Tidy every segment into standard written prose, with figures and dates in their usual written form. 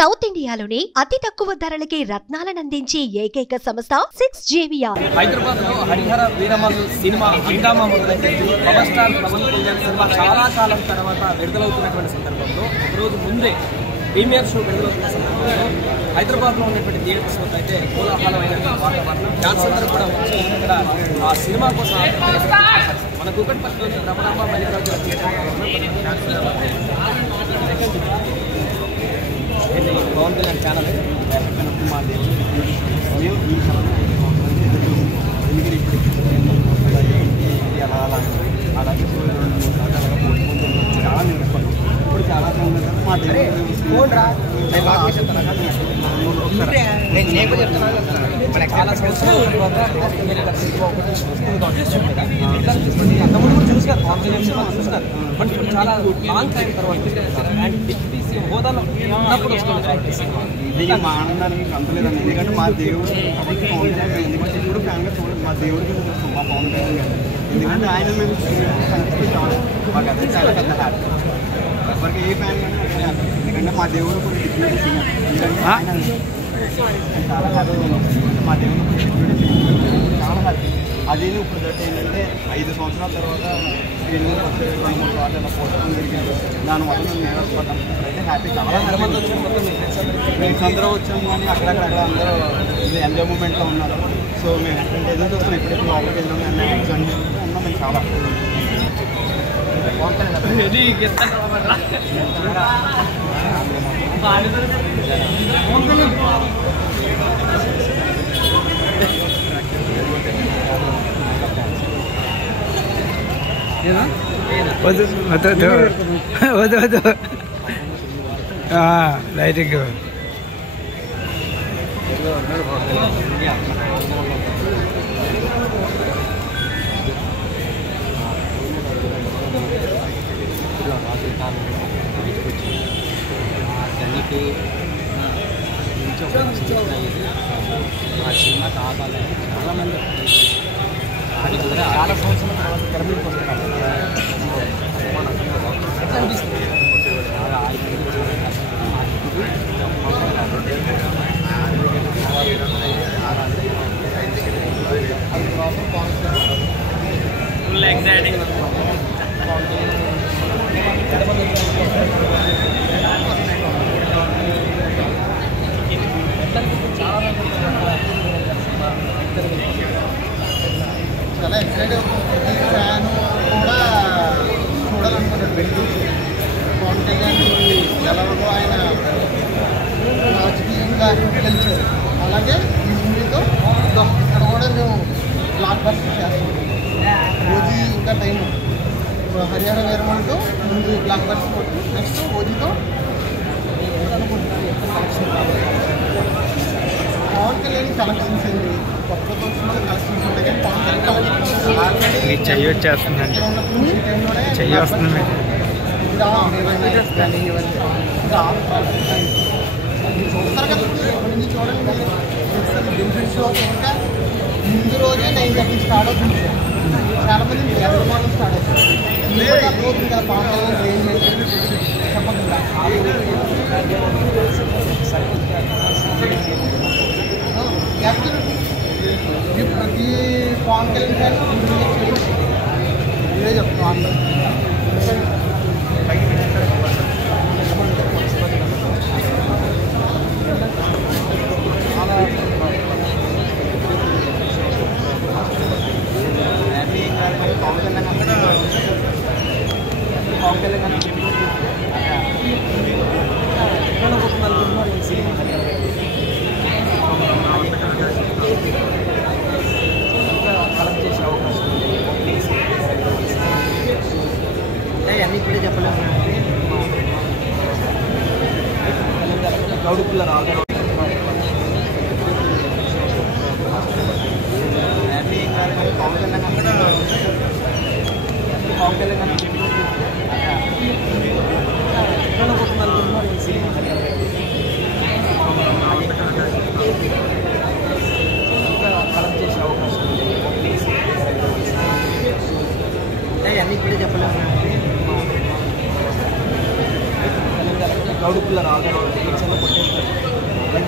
South ఇండియాలోనే అతి తక్కువ ధరలకి రత్నాలను అందించే ఏకైక సంస్థ 6JVR. హైదరాబాద్ లో హరిహర వీరమల్లు సినిమా హంగామా మొదలైంది. పవర్ స్టార్ పవన్ కళ్యాణ్ సినిమా చాలా కాలం తర్వాత విడుదలవుతున్నటువంటి సందర్భంలో రోజు ముందే ప్రీమియర్ షో విడుదలవుతున్న సందర్భంలో హైదరాబాద్ లో ఉన్నటువంటి థియేటర్స్ వద్ద అయితే కోలాహలమైనటువంటి వాతావరణం. డాన్స్ అందరూ కూడా వచ్చి ఇక్కడ ఆ సినిమా కోసం మన కూకట్పల్లిలోని రమణాంబ మల్లికార్జున థియేటర్ పవన్ కళ్యాణ్ ఛానల్ అలాగే చాలా నేర్చుకున్నాం. ఇప్పుడు చాలా చాలా సంవత్సరాల తర్వాత అంతకుముందు చూసారు పవన్ కళ్యాణ్ సినిమా చూసినారు. బట్ ఇప్పుడు చాలా లాంగ్ టైం తర్వాత అండ్ డిప్యూటీ సీఎం హోదాలో ఉన్నప్పుడు ఇది మా ఆనందానికి అంతలేదండి. ఎందుకంటే మా దేవుడు కాబట్టి పవన్ కళ్యాణ్ ఎందుకంటే ఇప్పుడు ఫ్యాన్గా చూడండి మా దేవుడికి చూస్తాం మా పవన్ కళ్యాణ్ గారు. ఎందుకంటే ఆయన మేము కనిపిస్తే చాలు మాకు అదే చాలా పెద్ద హ్యాపీ. ఎవరికి ఏ ఫ్యాన్ కానీ ఎందుకంటే మా దేవుడు కూడా డిప్యూటీ సీఎం ఎందుకంటే ఆయన చాలా హ్యాపీ మా దేవుడు చాలా హ్యాపీ. అది ఇప్పుడు దట్ ఏంటంటే 5 సంవత్సరాల తర్వాత స్క్రీన్ మీద వచ్చే 2-3 సార్లు అలా పోస్టర్ జరిగింది. దానివల్ల మేము నేర్చుకుంటాం. అయితే హ్యాపీ చాలా ఫ్రెండ్స్ అందరూ వచ్చాము కానీ అక్కడక్కడ అందరూ ఎంజాయ్ మూమెంట్లో ఉన్నారు. సో మేము ఎదురు చూస్తాం ఎప్పుడెప్పుడు లోపలికి వెళ్దాం అన్న ఎగ్జామ్ ఉన్నాం. మేము చాలా లైటింగ్ ఆ సినిమా కావాలి చాలామంది చాలా సంవత్సరాల తర్వాత తెర మీదకి వస్తారు. ఎట్లా అనిపిస్తుంది? Full exciting. చాలా ఎక్సైట్ అవుతుంది. ఫ్యాన్ కూడా చూడాలనుకుంటాడు. వెళ్ళి పవన్ కళ్యాణ్ ఎలాగో ఆయన రాజకీయంగా గెలిచారు. అలాగే ఈ మూవీతో ఇక్కడ కూడా మేము బ్లాక్ బస్టర్ చేస్తాం. ఓజీ ఇంకా టైం హరిహర వీరమల్లుతో ముందు బ్లాక్ బస్టర్ కొట్టు నెక్స్ట్ ఓజీతో పవన్ కళ్యాణ్ కలెక్షన్స్ ఏంటి కొత్త కలెక్షన్స్ ఉంటాయి. కానీ పవన్ కళ్యాణ్ కలెక్షన్స్ చెయ్యి వచ్చేస్తుందండి. చెయ్యి వస్తుంది. చూస్తారు కదా ముందు చూడండి. బెనిఫిట్ షో ఇంకా ముందు రోజే 9:30 స్టార్ట్ అవుతుంది. చాలా మంది ఎవరి స్టార్ట్ అవుతుంది. ఇంకా పవన్ కళ్యాణ్ ఏం చెప్పకుండా ప్రతి పవన్ కళ్యాణ్ ఇదే చెప్తాను. పవన్ కళ్యాణ్ కలెక్ట్ చేసే అవకాశం అన్నీ ఇప్పుడే చెప్పలేము. గౌడు పిల్లలు ఆల్రెడీ పవన్ కళ్యాణ్ పవన్ కళ్యాణ్ కలెక్ట్ చేసే అవకాశం అన్నీ ఇప్పుడే చెప్పలేము. గౌడు పిల్లలు ఆల్రెడీ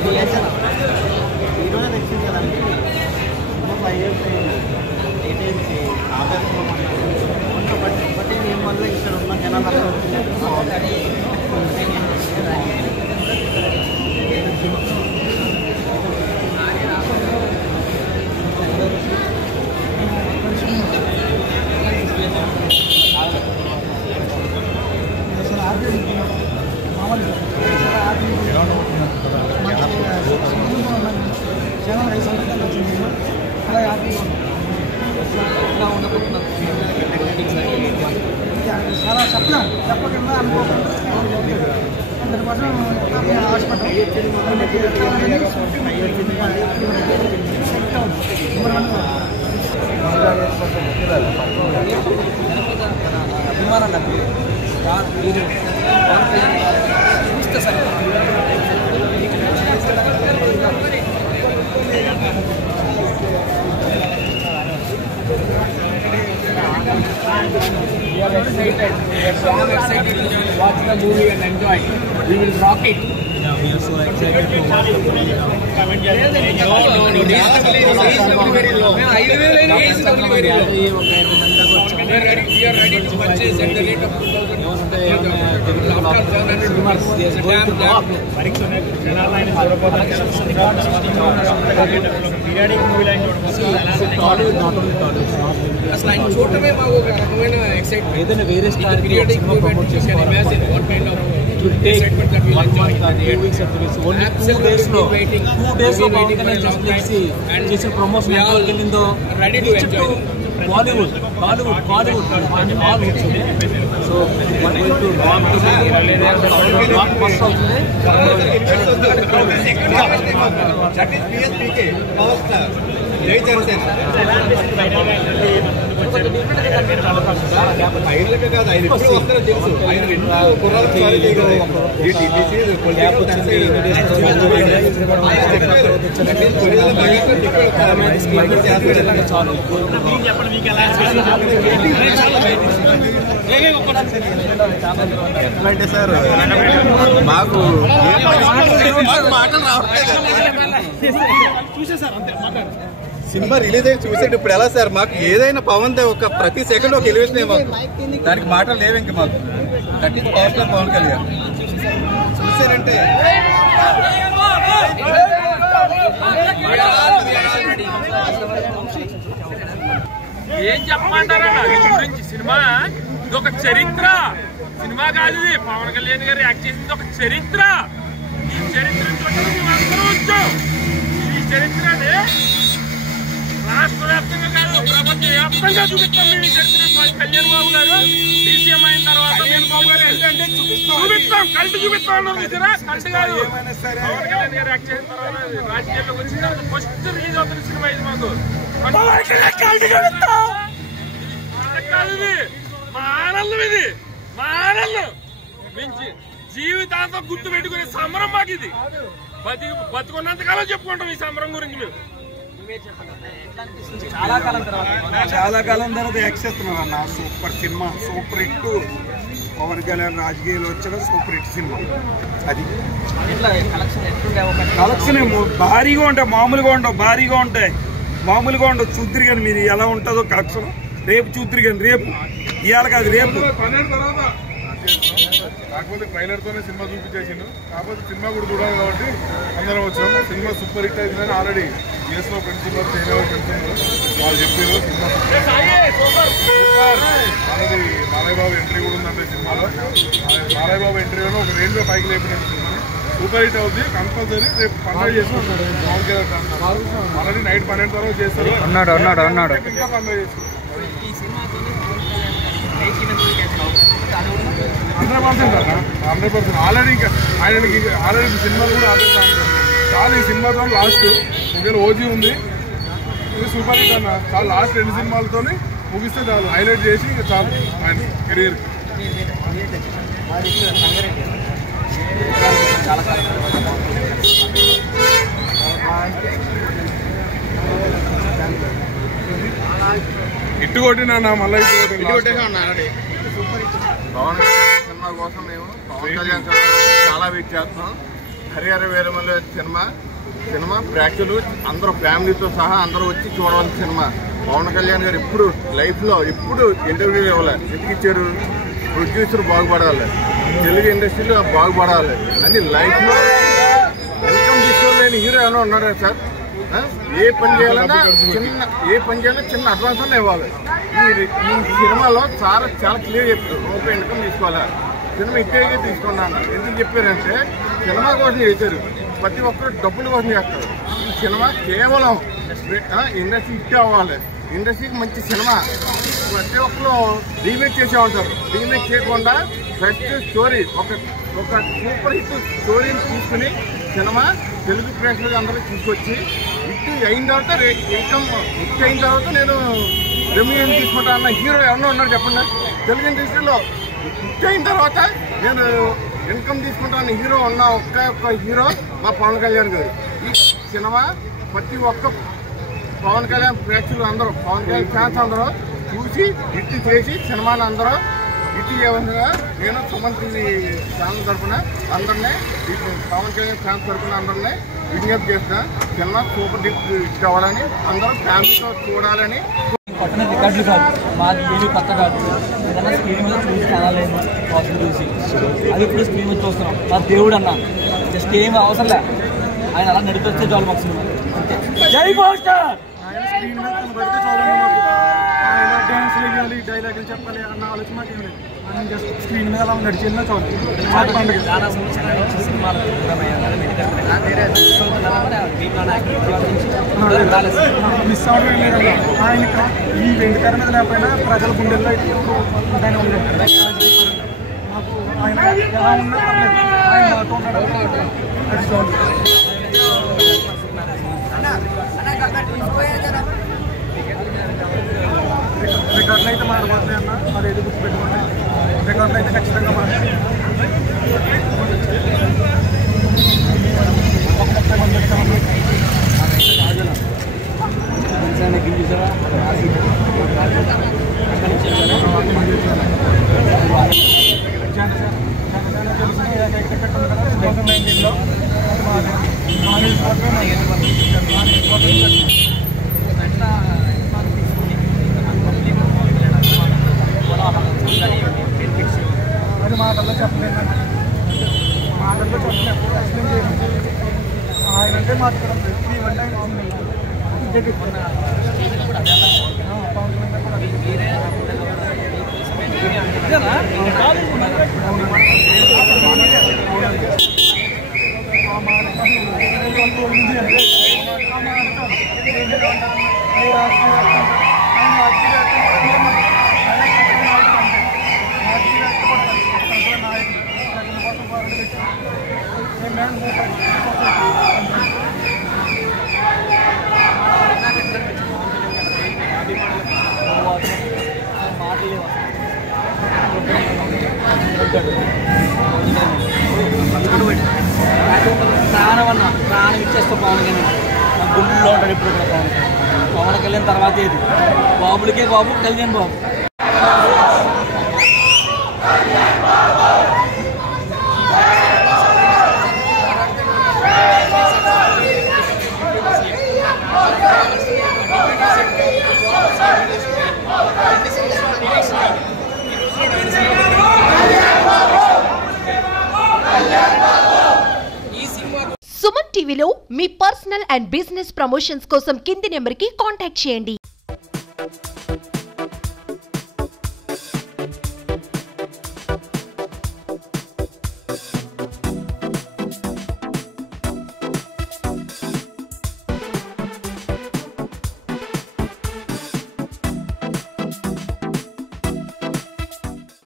హీరోనే తెచ్చింది కదండి 5 years ఏటేసి బట్ నేను మళ్ళీ ఇక్కడ ఉన్న జనాలు చాలా చెప్పకుండా అనుకోకుండా 100% హాస్పిటల్ అభిమానాన్ని మీరు చూస్తే సరే We are excited. We are so excited to watch the movie and enjoy. We will rock it. Yeah, we are so excited to watch the movie. No. The very low. Very low. We are ready to purchase at the rate of 2,000. After 700 rupees. Yes, going to block. అసలు ఆయన చూడటమే మాకు ఒక రకమైన excitement. ఏదైనా వేరే star periodic movement చేసి imagine what kind of excitement that we enjoy. 2 weeks or 3 weeks. Only 2 days lo. 2 days lo waiting and just promotion into ready to enjoy. Bollywood, Hollywood, and all hits. So we are going to rock first of the that is PSPK, Power Star. Jai Janasena. ఐదులకే కాదు, ఆయన ఎప్పుడు వస్తారో తెలుసు. ఆయన రెండు కుర్రాలకు sorry చేయగలరు. ఈ TPC ఎట్లంటే సార్ మాకు మాటలు రావట్లేదు. సినిమా రిలీజ్ అయ్యి చూసేది ఇప్పుడు ఎలా సార్? మాకు ఏదైనా పవన్ దే ఒక ప్రతి సెకండ్ ఒక ఎలివేషన్ మాకు, దానికి మాటలు లేవు ఇంక మాకు. That is power star Pawan Kalyan. చూసారంటే ఏం చెప్పమంటారా దీని గురించి? సినిమా ఇది ఒక చరిత్ర. సినిమా కాదు ఇది. పవన్ కళ్యాణ్ గారు యాక్ట్ చేసింది ఒక చరిత్ర. ఈ చరిత్రను చూడడానికి మేమందరం వచ్చాం. ఈ చరిత్రని రాష్ట్ర వ్యాప్తంగా కాదు, ప్రపంచ వ్యాప్తంగా చూపిస్తాం మేము ఈ చరిత్ర. కళ్యాణ్ బాబు గారు డీసీఎం అయిన తర్వాత చూపిస్తాం, కల్ట్ చూపిస్తాం అన్నారు. చూసారా? కల్ట్ కాదు. పవన్ కళ్యాణ్ గారు యాక్ట్ చేసిన తర్వాత రాజకీయాల్లోకి వచ్చిన తర్వాత ఫస్ట్ రిలీజ్ అవుతున్న సినిమా ఇది మాకు. కాదు ఇది మా ఆనందం, ఇది మా ఆనందం. మించి జీవితాంతం గుర్తు పెట్టుకునే సంబరం మాకు ఇది. బతుకున్నంతకాలం చెప్పుకుంటాం ఈ సంబరం గురించి మేము. చాలా కాలం తర్వాత యాక్ట్ చేస్తున్నాం అన్న. సూపర్ సినిమా, సూపర్ హిట్. పవన్ కళ్యాణ్ రాజకీయాలు వచ్చిన సూపర్ హిట్ సినిమా. అది కలెక్షన్ భారీగా ఉంటాయి, మామూలుగా ఉండవు. భారీగా ఉంటాయి, మామూలుగా ఉండవు. చూద్దరు కానీ మీరు ఎలా ఉంటుందో కలెక్షన్. రేపు చూద్దరు కానీ, రేపు ఇవాళ కాదు, రేపు. కాకపోతే ట్రైలర్తోనే సినిమా చూపించేసిండు. కాకపోతే సినిమా కూడా చూడాలి కాబట్టి అందరం వచ్చాము. సినిమా సూపర్ హిట్ అయిందని ఆల్రెడీ యూఎస్లో ఫ్రెండ్స్ ఉన్నారు, చైనాలో ఫ్రెండ్స్ ఉన్నారు. వాళ్ళు చెప్పారు సినిమా మనది బాలయ్య బాబు ఎంట్రీ కూడా ఉందంటే సినిమాలో. బాలయ్య బాబు ఎంట్రీలో ఒక రేంజ్ లో పైకి లేపినట్టు సినిమాని సూపర్ హిట్ అవుతుంది. కంపల్సరీ రేపు 12 చేసుకుంటారు. పవన్ కళ్యాణ్ ఆల్రెడీ నైట్ 12 తర్వాత చేస్తారు. అన్నాడు ఇంకా 12 చేసుకుంటారు. 100% ఆల్రెడీ ఇంకా ఆయనకి ఆల్రెడీ సినిమాలు కూడా ఆడుతాను. చాలా ఈ సినిమాతో లాస్ట్ ఒకవేళ ఓజీ ఉంది, ఇది సూపర్ హిట్ అన్న. చాలా లాస్ట్ 2 సినిమాలతో ముగిస్తే చాలు, హైలైట్ చేసి ఇంకా చాలు ఆయన కెరీర్. ఇట్టు కొట్టినా మళ్ళీ ఇట్టు కొట్టేసా పవన్ కళ్యాణ్ సినిమా కోసం మేము పవన్ కళ్యాణ్ చాలా వెయిట్ చేస్తున్నాం. హరిహర వీరమల్లు సినిమా ప్రేక్షకులు అందరూ ఫ్యామిలీతో సహా అందరూ వచ్చి చూడవలసిన సినిమా. పవన్ కళ్యాణ్ గారు ఎప్పుడు లైఫ్లో ఎప్పుడు ఇంటర్వ్యూ ఇవ్వాలి, ఎందుకు ఇచ్చారు? ప్రొడ్యూసర్ బాగుపడాలి, తెలుగు ఇండస్ట్రీలో బాగుపడాలి అని లైఫ్లో ఇన్కమ్ తీసుకోలేని హీరో ఏమైనా ఉన్నారా సార్? ఏ పని చేయాలన్నా చిన్న అడ్వాన్స్ అన్నా ఇవ్వాలి. ఈ సినిమాలో చాలా క్లియర్ చెప్తారు, రూపాయి ఇన్కమ్ తీసుకోవాలా, సినిమా ఇట్టేగా తీసుకున్నాను. ఎందుకు చెప్పారంటే సినిమా కోసం చేశారు, ప్రతి ఒక్కరు డబ్బుల కోసం చేస్తారు. ఈ సినిమా కేవలం ఇండస్ట్రీ హిట్ అవ్వాలి, ఇండస్ట్రీకి మంచి సినిమా. ప్రతి ఒక్కరు రీమేక్ చేసే ఉంటారు, రీమేక్ చేయకుండా బెస్ట్ స్టోరీ ఒక సూపర్ హిట్ స్టోరీని తీసుకుని సినిమా తెలుగు ప్రేక్షకులు అందరూ తీసుకొచ్చి హిట్ అయిన తర్వాత ఇన్కమ్ హిట్ అయిన తర్వాత నేను రెమ్యూనరేషన్ తీసుకుంటా అన్న హీరో ఎవరన్నా ఉన్నారు చెప్పండి? తెలుగు ఇండస్ట్రీలో హిట్ అయిన తర్వాత నేను ఇన్కమ్ తీసుకుంటాను హీరో ఉన్న ఒక్క హీరో మా పవన్ కళ్యాణ్ గారు. ఈ సినిమా ప్రతి ఒక్క పవన్ కళ్యాణ్ ప్రేక్షకులు అందరూ, పవన్ కళ్యాణ్ ఫ్యాన్స్ అందరూ చూసి హిట్ చేసి సినిమాని అందరూ హిట్ చేయవలసిందిగా నేను సుమన్ టీవీ ఛానల్ తరఫున అందరినీ, పవన్ కళ్యాణ్ ఫ్యాన్స్ తరఫున అందరినీ విజ్ఞప్తి చేస్తున్నా. సినిమా సూపర్ హిట్ కావాలని, అందరూ ఫ్యామిలీతో చూడాలని. కొట్టిన రికార్డులు కాదు, మాది ఏమి కొత్త కాదు. ఏదన్నా స్క్రీన్ మీద చూసి కానాలేదు కోసం చూసి అది ఇప్పుడు స్క్రీన్ మీద చూస్తున్నాం. మా దేవుడు అన్న జస్ట్ ఏమి అవసరం లే, ఆయన అలా నడిపిస్తే చాలు మాకు సినిమా. జై పోస్టర్. ఆయన స్క్రీన్ మీద కనబడితే చాలండి మాకు. ఆయన డ్యాన్స్లు వేయాలి, డైలాగులు చెప్పాలి అన్న ఆలోచన మాకు ఏం లేదు. ఆయన జస్ట్ స్క్రీన్ మీద అలా నడిచి వెళ్ళినా చాలు. మిస్ అవ్వడం లేదండి. ఆయన ఈ వెండితెర మీద లేకపోయినా ప్రజల గుండెల్లో అయితే ఆయన ఉండేది. మాకు ఆయన ఎలా ఉన్నా పర్లేదు, ఆయన నాతో ఉన్నాడు. అది చాలు. రికార్డులు అయితే మారబోతున్నాయి అన్న, అదేది గుర్తుపెట్టుకోండి. రికార్డులు అయితే ఖచ్చితంగా మారుతాయి. అది మాటల్లో చెప్పలేదండి, మాటల్లో చెప్పలేము, ఎక్స్ప్లెయిన్ చేయలేదు. ఆయన అంటే మాట్లాడడం లేదు, ఇవంటే ఆయన ప్రాణం ఇచ్చేస్తా పవన్ కళ్యాణ్ నా గుండెల్లో ఉంటాడు ఇప్పుడు కూడా. పవన్ కళ్యాణ్ తర్వాత ఏది? బాబులకే బాబు కళ్యాణ్ బాబు. సుమన్ టీవీలో మీ పర్సనల్ అండ్ బిజినెస్ ప్రమోషన్స్ కోసం కింది నెంబర్కి కాంటాక్ట్ చేయండి.